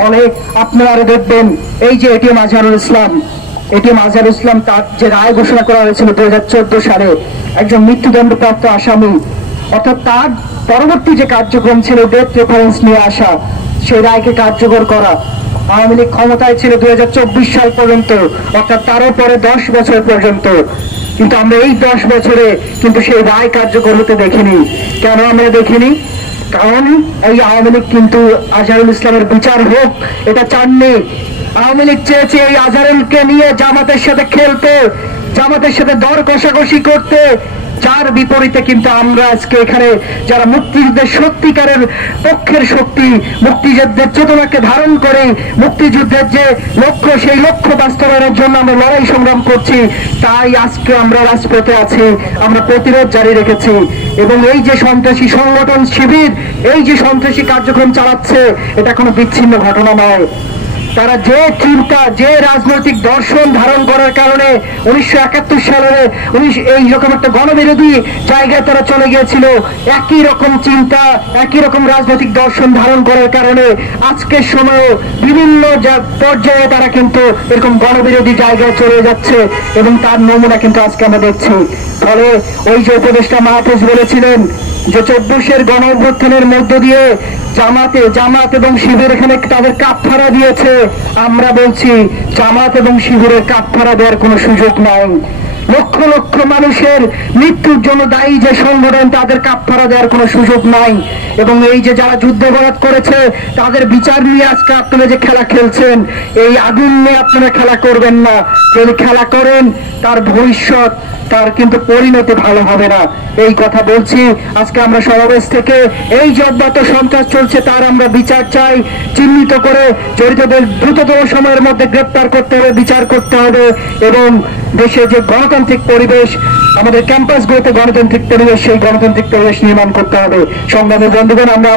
ফলে আপনারা দেখবেন এই যে এটিএম আজহারুল ইসলাম তার যে রায় ঘোষণা করা হয়েছিল 2014 সালে একজন মৃত্যুদণ্ডপ্রাপ্ত আসামি, অর্থাৎ তার পরবর্তী যে কার্যক্রম ছিল ডেথ রেফারেন্স নিয়ে আসা, সেই রায়কে কার্যকর করা। আওয়ামী লীগ ক্ষমতায় ছিল 2024 সাল পর্যন্ত, অর্থাৎ তারও পরে 10 বছর পর্যন্ত। কিন্তু আমরা এই 10 বছরে কিন্তু সেই রায় কার্যকর হতে দেখিনি। কেন আমরা দেখিনি? কারণ এই আওয়ামী লীগ কিন্তু আজহারুল ইসলামের বিচার হোক এটা চাননি। আওয়ামী লীগ চেয়েছে এই আজহারুলকে নিয়ে জামাতের সাথে খেলতে, জামাতের সাথে দর কষাকষি করতে, যার বিপরীতে কিন্তু আমরা আজকে এখানে যারা মুক্তিযুদ্ধের সত্যিকারের পক্ষের শক্তি, মুক্তিযুদ্ধের চেতনাকে ধারণ করে মুক্তিযুদ্ধের যে লক্ষ্য, সেই লক্ষ্য বাস্তবায়নের জন্য আমরা লড়াই সংগ্রাম করছি, তাই আজকে আমরা রাজপথে আছি, আমরা প্রতিরোধ জারি রেখেছি। এবং এই যে সন্ত্রাসী সংগঠন শিবির এই যে সন্ত্রাসী কার্যক্রম চালাচ্ছে, এটা কোনো বিচ্ছিন্ন ঘটনা নয়। তারা যে চিন্তা, যে রাজনৈতিক দর্শন ধারণ করার কারণে 1971 সালে এই রকম একটা গণবিরোধী জায়গায় তারা চলে গিয়েছিল, একই রকম চিন্তা, একই রকম রাজনৈতিক দর্শন ধারণ করার কারণে আজকের সময়ে বিভিন্ন পর্যায়ে তারা কিন্তু এরকম গণবিরোধী জায়গায় চলে যাচ্ছে, এবং তার নমুনা কিন্তু আজকে আমরা দেখছি। ফলে ওই যে উপদেষ্টা মাহফুজ বলেছিলেন যে 24-এর গণ অভ্যুত্থানের মধ্য দিয়ে জামাত এবং শিবির এখানে তাদের কাফফারা দিয়েছে। আমরা বলছি জামাত এবং শিবিরের কাফফারা দেওয়ার কোনো সুযোগ নাই। লক্ষ লক্ষ মানুষের মৃত্যুর জন্য দায়ী যে সংগঠন, তাদের কাফফারা দেওয়ার কোনো সুযোগ নাই। এবং এই যে যারা যুদ্ধাপরাধ করেছে তাদের বিচার নিয়ে আজকে আপনারা যে খেলা খেলছেন, এই আগুন নিয়ে আপনারা খেলা করবেন না। যদি খেলা করেন তার ভবিষ্যৎ, তার কিন্তু পরিণতি ভালো হবে না। এই কথা বলছি। আজকে আমরা সমাবেশ থেকে এই যে অব্যাহত সন্ত্রাস চলছে তার আমরা বিচার চাই, চিহ্নিত করে জড়িতদের দ্রুততম সময়ের মধ্যে গ্রেপ্তার করতে হবে, বিচার করতে হবে, এবং দেশে যে গণতান্ত্রিক পরিবেশ, আমাদের ক্যাম্পাসগুলোতে গণতান্ত্রিক পরিবেশ, সেই গণতান্ত্রিক পরিবেশ নির্মাণ করতে হবে। সংগ্রামী বন্ধুগণ, আমরা